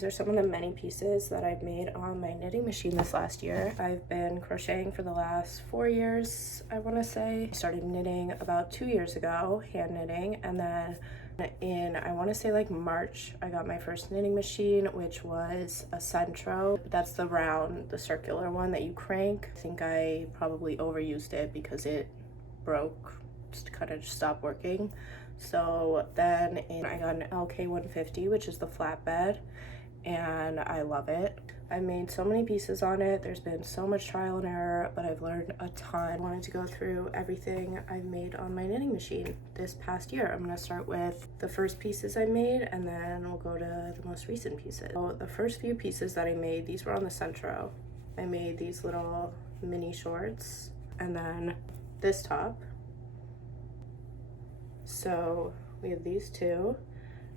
These are some of the many pieces that I've made on my knitting machine this last year. I've been crocheting for the last 4 years, I want to say. I started knitting about 2 years ago, hand knitting, and then in, I want to say like March, I got my first knitting machine, which was a Sentro. That's the round, the circular one that you crank. I think I probably overused it because it broke, just kind of stopped working. So then I got an LK150, which is the flatbed, and I love it. I made so many pieces on it. There's been so much trial and error, but I've learned a ton. I wanted to go through everything I've made on my knitting machine this past year. I'm gonna start with the first pieces I made, and then we'll go to the most recent pieces. So the first few pieces that I made, these were on the Sentro. I made these little mini shorts, and then this top. So we have these two.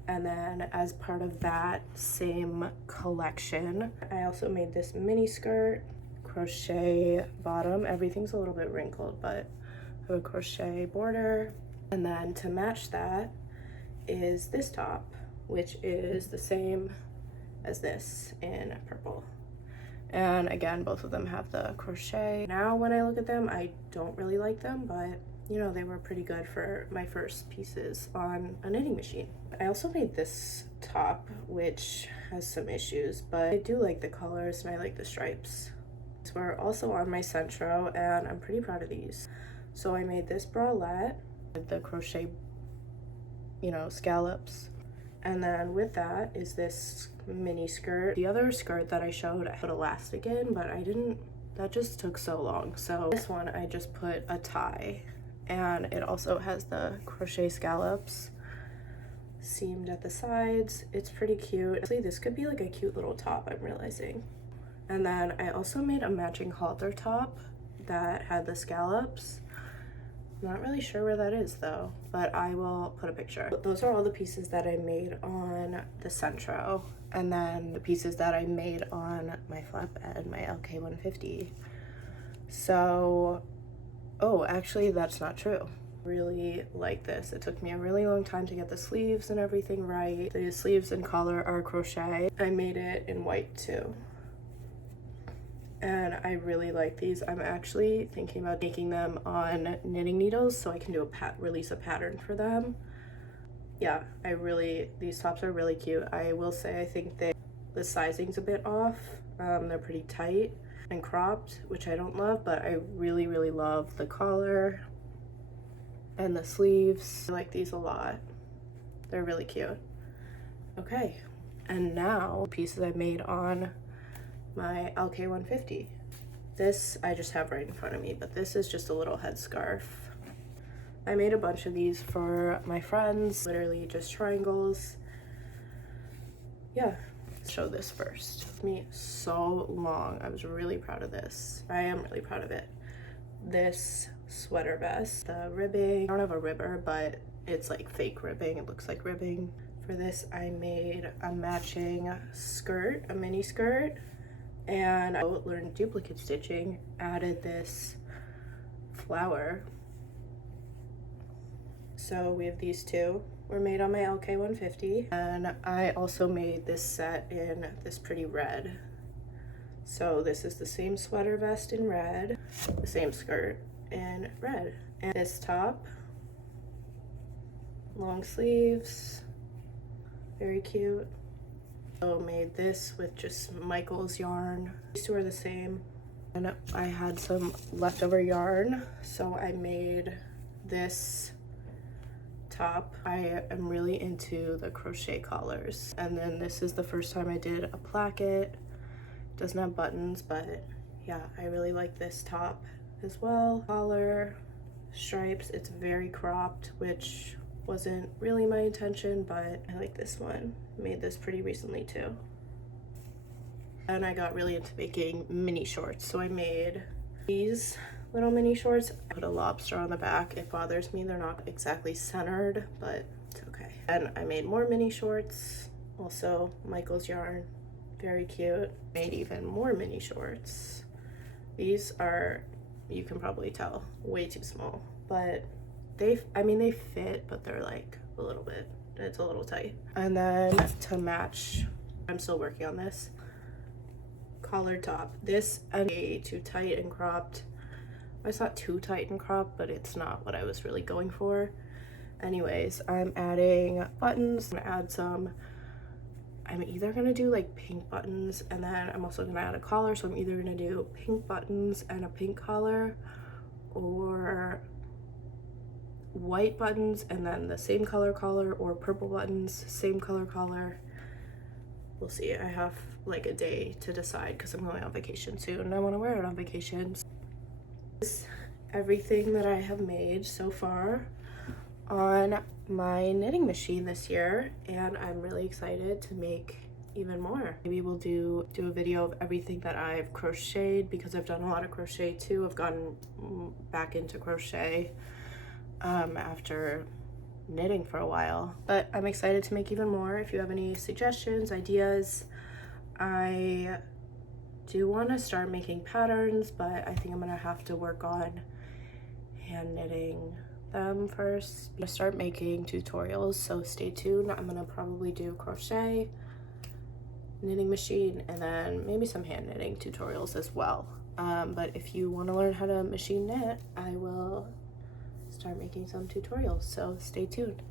And then as part of that same collection, I also made this mini skirt, crochet bottom. Everything's a little bit wrinkled, but I have a crochet border. And then to match that is this top, which is the same as this in purple. And again, both of them have the crochet. Now when I look at them, I don't really like them, but you know, they were pretty good for my first pieces on a knitting machine. I also made this top, which has some issues, but I do like the colors and I like the stripes. These were also on my Sentro, and I'm pretty proud of these. So I made this bralette with the crochet, you know, scallops. And then with that is this mini skirt. The other skirt that I showed, I put elastic in, but I didn't, that just took so long. So this one, I just put a tie. And it also has the crochet scallops seamed at the sides. It's pretty cute. Actually, this could be like a cute little top, I'm realizing. And then I also made a matching halter top that had the scallops. Not really sure where that is though, but I will put a picture. Those are all the pieces that I made on the Sentro, and then the pieces that I made on my flatbed, my LK150. So oh, actually, that's not true. Really like this. It took me a really long time to get the sleeves and everything right. The sleeves and collar are crochet. I made it in white too. And I really like these. I'm actually thinking about making them on knitting needles so I can do release a pattern for them. Yeah, these tops are really cute. I will say I think the sizing's a bit off. They're pretty tight and cropped, which I don't love, but I really love the collar and the sleeves. I like these a lot. They're really cute. Okay, and now pieces I made on my LK150. This I just have right in front of me, but this is just a little headscarf. I made a bunch of these for my friends, literally just triangles. Yeah. Show this first. It took me so long. I was really proud of this. I am really proud of it. This sweater vest, the ribbing, I don't have a ribber, but it's like fake ribbing. It looks like ribbing. For this, I made a matching skirt, a mini skirt, and I learned duplicate stitching, added this flower. So we have these two. Were made on my LK150, and I also made this set in this pretty red. So this is the same sweater vest in red, the same skirt in red, and this top, long sleeves, very cute. So made this with just Michael's yarn. These two are the same, and I had some leftover yarn, so I made this top. I am really into the crochet collars, and then this is the first time I did a placket. It doesn't have buttons, but yeah, I really like this top as well. Collar, stripes, it's very cropped, which wasn't really my intention, but I like this one. Made this pretty recently too. And I got really into making mini shorts, so I made these little mini shorts. I put a lobster on the back. It bothers me they're not exactly centered, but it's okay. And I made more mini shorts, also Michael's yarn, very cute. Made even more mini shorts. These are, you can probably tell, way too small, but they fit, but they're like a little bit, it's a little tight. And then to match I'm still working on this. Collar top. This is way too tight and cropped. It's not too tight and cropped, but it's not what I was really going for. Anyways, I'm adding buttons. I'm gonna add some, I'm either gonna do like pink buttons, and then I'm also gonna add a collar, so I'm either gonna do pink buttons and a pink collar, or white buttons and then the same color collar, or purple buttons, same color collar. We'll see. I have like a day to decide because I'm going on vacation soon and I want to wear it on vacation. This is everything that I have made so far on my knitting machine this year, and I'm really excited to make even more. Maybe we'll do a video of everything that I've crocheted, because I've done a lot of crochet too. I've gotten back into crochet after knitting for a while, but I'm excited to make even more. If you have any suggestions, ideas, I do want to start making patterns, but I think I'm gonna have to work on hand knitting them first. I'm gonna start making tutorials, so stay tuned. I'm gonna probably do crochet, knitting machine, and then maybe some hand knitting tutorials as well. But if you want to learn how to machine knit, I will start making some tutorials, so stay tuned.